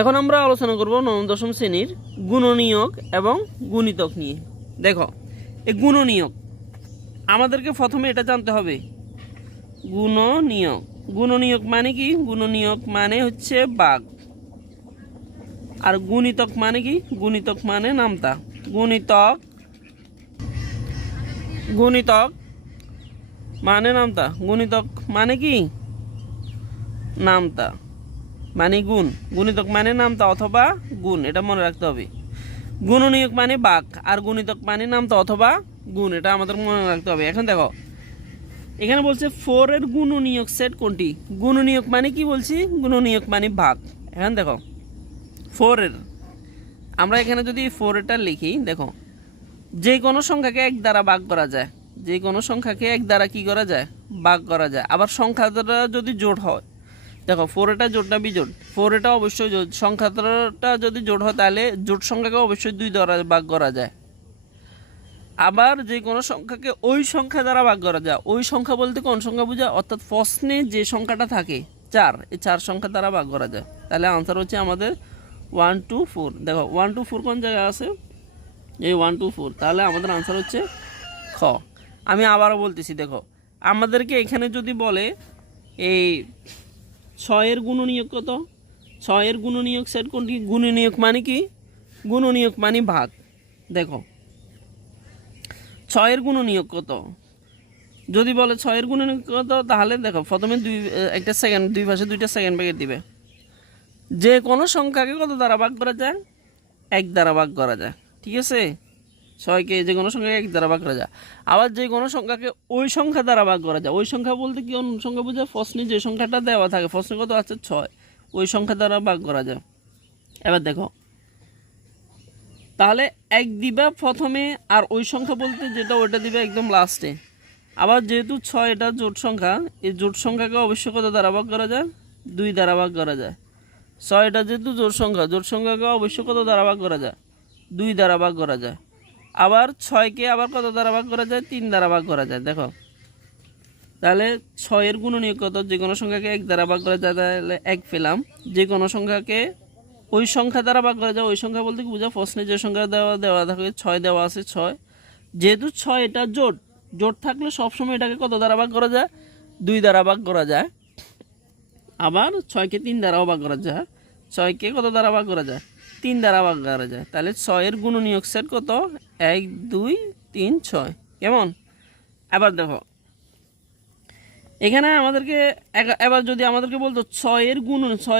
এখন আমরা আলোচনা করব নবম দশম শ্রেণীর গুণনীয়ক এবং গুণিতক নিয়ে। দেখো, এই গুণনীয়ক আমাদেরকে প্রথমে এটা জানতে হবে। গুণনীয়ক গুণনীয়ক মানে কি? গুণনীয়ক মানে হচ্ছে ভাগ, আর গুণিতক মানে কি? গুণিতক মানে নামতা। গুণিতক গুণিতক মানে নামতা। গুণিতক মানে কি? নামতা মানে গুণ। গুণিতক মানে নামতা অথবা গুণ, এটা মনে রাখতে হবে। গুণনীয়ক মানে ভাগ, আর গুণিতক মানে নামতা অথবা গুণ, এটা আমাদের মনে রাখতে হবে। এখন দেখো, এখানে বলছে 4 এর গুণনীয়ক সেট কোনটি? গুণনীয়ক মানে কি বলছি? গুণনীয়ক মানে ভাগ। এখন দেখো 4 এর, আমরা এখানে যদি 4 এটা লিখি, দেখো যে কোনো সংখ্যাকে 1 দ্বারা ভাগ করা যায়। যে কোনো সংখ্যাকে 1 দ্বারা কি করা যায়? ভাগ করা যায়। আবার সংখ্যাটা যদি জোড় হয়, দেখো 4 এটা জোড় না বিজোড়? 4 এটা অবশ্যই জোড়। সংখ্যাটা যদি জোড় হয় তাহলে জোড় সংখ্যাকে অবশ্যই 2 দ্বারা ভাগ করা যায়। আবার যে কোনো সংখ্যাকে ওই সংখ্যা দ্বারা ভাগ করা যায়। ওই সংখ্যা বলতে কোন সংখ্যা বোঝায়? অর্থাৎ প্রশ্নে যে সংখ্যাটা থাকে 4, এই 4 সংখ্যা দ্বারা ভাগ করা যায়। তাহলে আনসার হচ্ছে আমাদের 1 2 4। দেখো 1 2 4 কোন জায়গায় আছে? এই 1 2 4। তাহলে আমাদের আনসার হচ্ছে খ। আমি আবারও বলতেছি, দেখো আমাদেরকে এখানে যদি বলে এই 6 এর গুণনীয়ক কত? 6 এর গুণনীয়ক সেট কোনটি? গুণনীয়ক মানে কি? গুণনীয়ক মানে ভাগ। দেখো 6 এর গুণনীয়ক কত? যদি বলে 6 এর গুণনীয়ক কত, তাহলে দেখো প্রথমে একটা সেকেন্ড, দুই পাশে 2টা সেকেন্ড ব্র্যাকেট দিবে। যে কোনো সংখ্যাকে কত দ্বারা ভাগ করা যায়? 1 দ্বারা ভাগ করা যায়। ঠিক আছে, 6কে যে কোনো সংখ্যাকে 1 দ্বারা ভাগ করা যায়। আবার যে কোনো সংখ্যাকে ওই সংখ্যা দ্বারা ভাগ করা যায়। ওই সংখ্যা বলতে কি অন্য সংখ্যা বোঝায়? প্রশ্নে যে সংখ্যাটা দেওয়া থাকে, প্রশ্নে কত আছে? 6, ওই সংখ্যা দ্বারা ভাগ করা যায়। এবার দেখো, তাহলে 1 দিবা প্রথমে, আর ওই সংখ্যা বলতে যেটা ওইটা দিবে একদম লাস্টে। আবার যেহেতু 6 এটা জোট সংখ্যা, এই জোট সংখ্যাকে অবশ্যই কত দ্বারা ভাগ করা যায়? 2 দ্বারা ভাগ করা যায়। 6 এটা যেহেতু জোট সংখ্যা, জোট সংখ্যাকে অবশ্যই কত দ্বারা ভাগ করা যায়? 2 দ্বারা ভাগ করা যায়। আবার 6কে আবার কত দ্বারা ভাগ করা যায়? 3 দ্বারা ভাগ করা যায়। দেখো তাহলে 6 এর গুণনীয়ক কত? যে কোনো সংখ্যাকে 1 দ্বারা ভাগ করা যায়, তাহলে 1 পেলাম। যে কোনো সংখ্যাকে ওই সংখ্যা দ্বারা ভাগ করা যায়। ওই সংখ্যা বলতে কি বোঝা? প্রশ্নে যে সংখ্যা দেওয়া থাকে 6 দেওয়া আছে 6। যেহেতু 6 এটা জোট, জোট থাকলে সবসময় এটাকে কত দ্বারা ভাগ করা যায়? 2 দ্বারা ভাগ করা যায়। আবার 6কে 3 দ্বারাও ভাগ করা যায়। 6কে কত দ্বারা ভাগ করা যায়? 3 দ্বারা ভাগ করা যায়। তাহলে 6 এর গুণনীয়ক সেট কত? 1 2 3 6। কেমন? এবার দেখো এখানে আমাদেরকে, এবার যদি আমাদেরকে বলতো 6 এর গুণ, 6